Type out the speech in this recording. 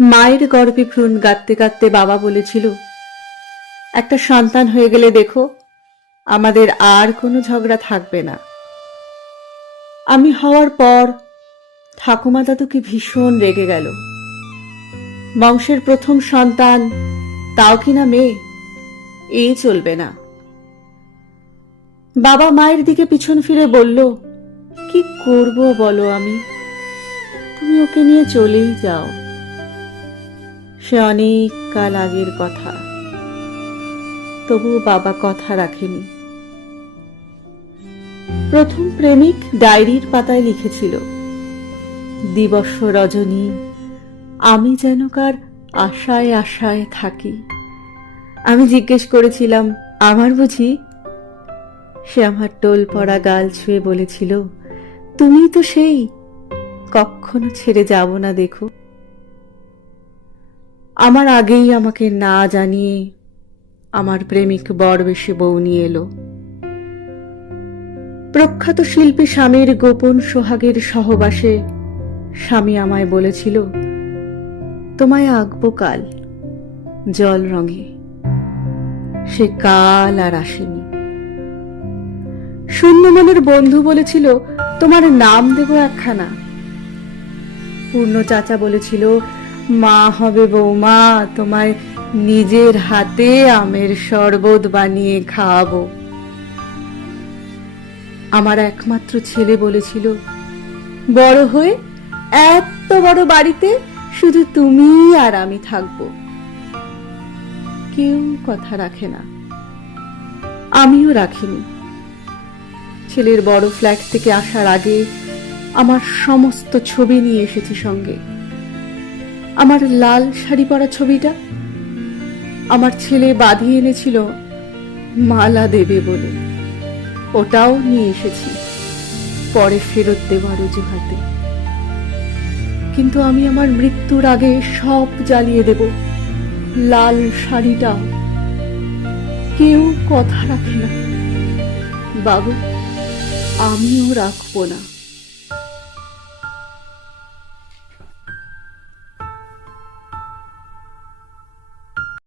মায়ের গর্ভে ভ্রূণ গাঁততে গাঁততে বাবা বলেছিল, একটা সন্তান হয়ে গেলে দেখো, আমাদের আর কোনো ঝগড়া থাকবে না। আমি হওয়ার পর ঠাকুমা দাদুকে ভীষণ রেগে গেল। বংশের প্রথম সন্তান তাও কিনা মেয়ে? এই চলবে না। বাবা মায়ের দিকে পিছন ফিরে বলল, কি করব বলো আমি? তুমি ওকে নিয়ে চলেই যাও। সে অনেক কাল আগের কথা। তবুও বাবা কথা রাখেনি। প্রথম প্রেমিক ডায়েরির পাতায় লিখেছিল দিবস রজনী, আমি যেন কার আশায় আশায় থাকি। আমি জিজ্ঞেস করেছিলাম, আমার বুঝি? সে আমার টোল পড়া গাল ছুঁয়ে বলেছিল তুমি তো সেই কখনো ছেড়ে যাব না দেখো। আমার আগেই আমাকে না জানিয়ে আমার প্রেমিক বর বেশি বউ নিয়ে এলো। প্রখ্যাত শিল্পী স্বামীর গোপন সোহাগের সহবাসে স্বামী আমায় বলেছিল, তোমায় আঁকবো কাল, জল রঙে। সে কাল আর আসেনি। শূন্য মনের বন্ধু বলেছিল, তোমার নাম দেব একখানা। পূর্ণ চাচা বলেছিল মা হবে বৌমা, তোমায় নিজের হাতে আমের শরবত বানিয়ে খাওয়াবো। আমার একমাত্র ছেলে বলেছিল, বড় হয়ে এত বড় বাড়িতে শুধু তুমি আর আমি থাকব। কেউ কথা রাখে না। আমিও রাখিনি। ছেলের বড় ফ্ল্যাট থেকে আসার আগে আমার সমস্ত ছবি নিয়ে এসেছি সঙ্গে। আমার লাল শাড়ি পরা ছবিটা আমার ছেলে বাঁধিয়ে এনেছিল মালা দেবে বলে। ওটাও নিয়ে এসেছি, পরে ফেরত দেওয়ার অজুহাতে। কিন্তু আমি আমার মৃত্যুর আগে সব জ্বালিয়ে দেব। লাল শাড়িটাও। কেউ কথা রাখে না। বাবু, আমিও রাখব না।